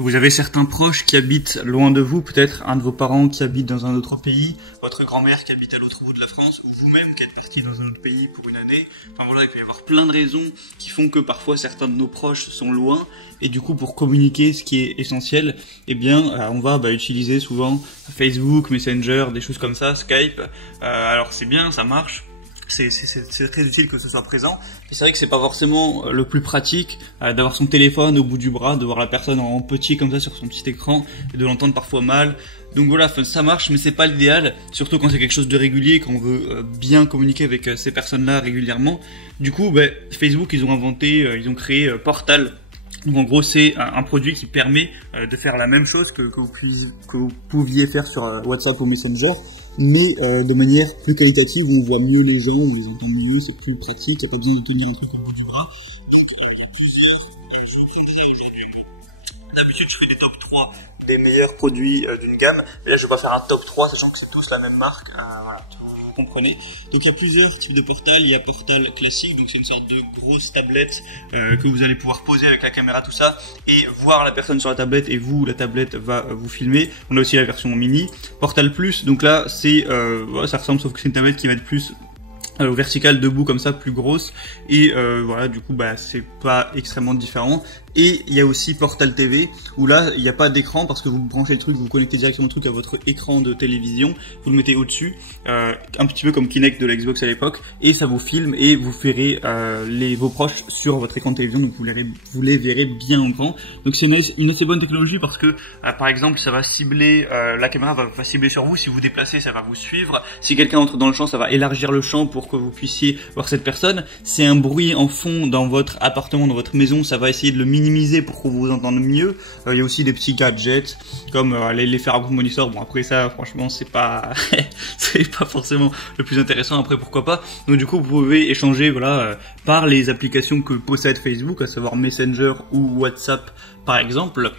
Vous avez certains proches qui habitent loin de vous, peut-être un de vos parents qui habite dans un autre pays, votre grand-mère qui habite à l'autre bout de la France, ou vous-même qui êtes parti dans un autre pays pour une année. Enfin voilà, il peut y avoir plein de raisons qui font que parfois certains de nos proches sont loin, et du coup pour communiquer, ce qui est essentiel, eh bien on va utiliser souvent Facebook, Messenger, des choses comme ça, Skype. Alors c'est bien, ça marche. C'est très utile que ce soit présent. Mais c'est vrai que c'est pas forcément le plus pratique d'avoir son téléphone au bout du bras, de voir la personne en petit comme ça sur son petit écran et de l'entendre parfois mal. Donc voilà, ça marche, mais c'est pas l'idéal, surtout quand c'est quelque chose de régulier, quand on veut bien communiquer avec ces personnes-là régulièrement. Du coup, Facebook, ils ont créé Portal. Donc en gros, c'est un produit qui permet de faire la même chose que vous pouviez faire sur WhatsApp ou Messenger, mais de manière plus qualitative, où on voit mieux les gens, on les entend mieux, c'est plus pratique, ça peut dire tenir un truc au bout du bras. D'habitude, je fais des top 3 des meilleurs produits d'une gamme, mais là je vais pas faire un top 3, sachant que c'est tous la même marque, voilà, vous comprenez. Donc il y a plusieurs types de Portal. Il y a Portal classique, donc c'est une sorte de grosse tablette que vous allez pouvoir poser avec la caméra, tout ça, et voir la personne sur la tablette, et vous, la tablette va vous filmer. On a aussi la version mini. Portal Plus, donc là c'est ça ressemble, sauf que c'est une tablette qui va être plus verticale, debout comme ça, plus grosse, et voilà, du coup c'est pas extrêmement différent. Et il y a aussi Portal TV, où là il n'y a pas d'écran, parce que vous branchez le truc, vous connectez directement le truc à votre écran de télévision, vous le mettez au-dessus, un petit peu comme Kinect de la Xbox à l'époque, et ça vous filme, et vous verrez vos proches sur votre écran de télévision, donc vous les verrez bien en grand. Donc c'est une assez bonne technologie, parce que par exemple ça va cibler, la caméra va cibler sur vous, si vous vous déplacez ça va vous suivre, si quelqu'un entre dans le champ ça va élargir le champ pour que vous puissiez voir cette personne. C'est un bruit en fond dans votre appartement, dans votre maison, ça va essayer de le minimiser pour que vous vous entendez mieux. Il y a aussi des petits gadgets comme les Ferragamo Monitor. Bon après ça franchement c'est pas c'est pas forcément le plus intéressant, après pourquoi pas. Donc du coup vous pouvez échanger par les applications que possède Facebook, à savoir Messenger ou WhatsApp par exemple.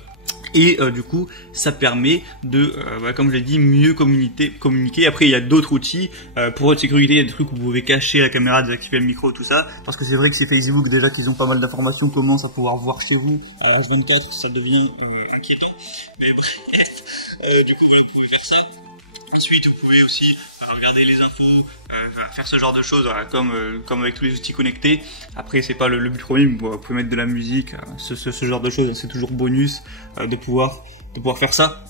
Et du coup ça permet de comme je l'ai dit, mieux communiquer. Après il y a d'autres outils pour votre sécurité, il y a des trucs où vous pouvez cacher la caméra, désactiver le micro, tout ça, parce que c'est vrai que c'est Facebook déjà qu'ils ont pas mal d'informations, commence à pouvoir voir chez vous à H24, ça devient inquiétant, mais bref. Du coup vous pouvez faire ça. Ensuite vous pouvez aussi regarder les infos, faire ce genre de choses, voilà, comme avec tous les outils connectés. Après c'est pas le but premier, mais vous pouvez mettre de la musique, ce genre de choses, c'est toujours bonus de pouvoir faire ça.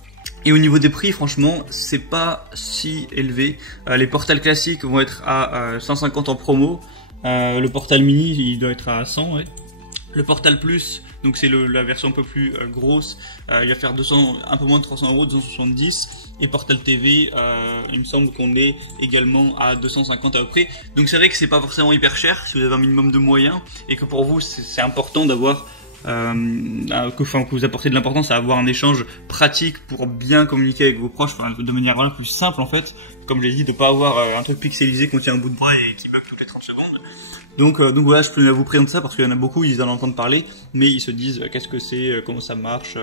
Et au niveau des prix, franchement, c'est pas si élevé. Les Portal classiques vont être à 150 en promo. Le Portal mini, il doit être à 100, ouais. Le Portal Plus, donc c'est la version un peu plus grosse, il va faire un peu moins de 300 €, 270. Et Portal TV, il me semble qu'on est également à 250 à peu près. Donc c'est vrai que c'est pas forcément hyper cher si vous avez un minimum de moyens, et que pour vous c'est important d'avoir que vous apportez de l'importance à avoir un échange pratique pour bien communiquer avec vos proches, de manière plus simple en fait. Comme je l'ai dit, de pas avoir un truc pixelisé qu'on tient au bout de bras et qui bug toutes les 30 secondes. Donc voilà, je peux vous présenter ça parce qu'il y en a beaucoup, ils en entendent parler, mais ils se disent qu'est-ce que c'est, comment ça marche,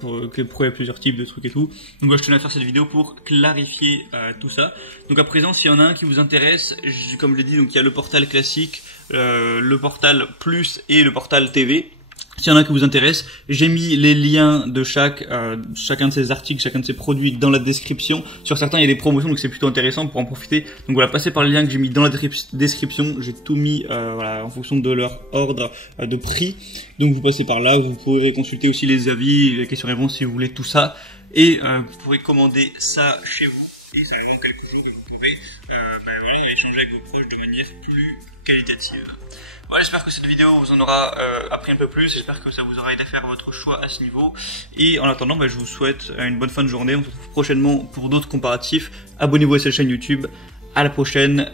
pourquoi il y a plusieurs types de trucs et tout. Donc voilà, je tenais à faire cette vidéo pour clarifier tout ça. Donc à présent, s'il y en a un qui vous intéresse, comme je l'ai dit, donc il y a le Portal classique, le Portal Plus et le Portal TV. S'il y en a qui vous intéresse, j'ai mis les liens de chacun de ces articles, chacun de ces produits dans la description. Sur certains, il y a des promotions, donc c'est plutôt intéressant pour en profiter. Donc voilà, passez par les liens que j'ai mis dans la description. J'ai tout mis en fonction de leur ordre de prix. Donc vous passez par là, vous pourrez consulter aussi les avis, les questions-réponses si vous voulez tout ça. Et vous pourrez commander ça chez vous. Et ça va dans quelques jours, et vous pouvez échanger avec vos proches de manière plus qualitative. Voilà, j'espère que cette vidéo vous en aura appris un peu plus, j'espère que ça vous aura aidé à faire votre choix à ce niveau. Et en attendant, je vous souhaite une bonne fin de journée, on se retrouve prochainement pour d'autres comparatifs. Abonnez-vous à cette chaîne YouTube, à la prochaine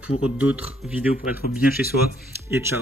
pour d'autres vidéos pour être bien chez soi, et ciao.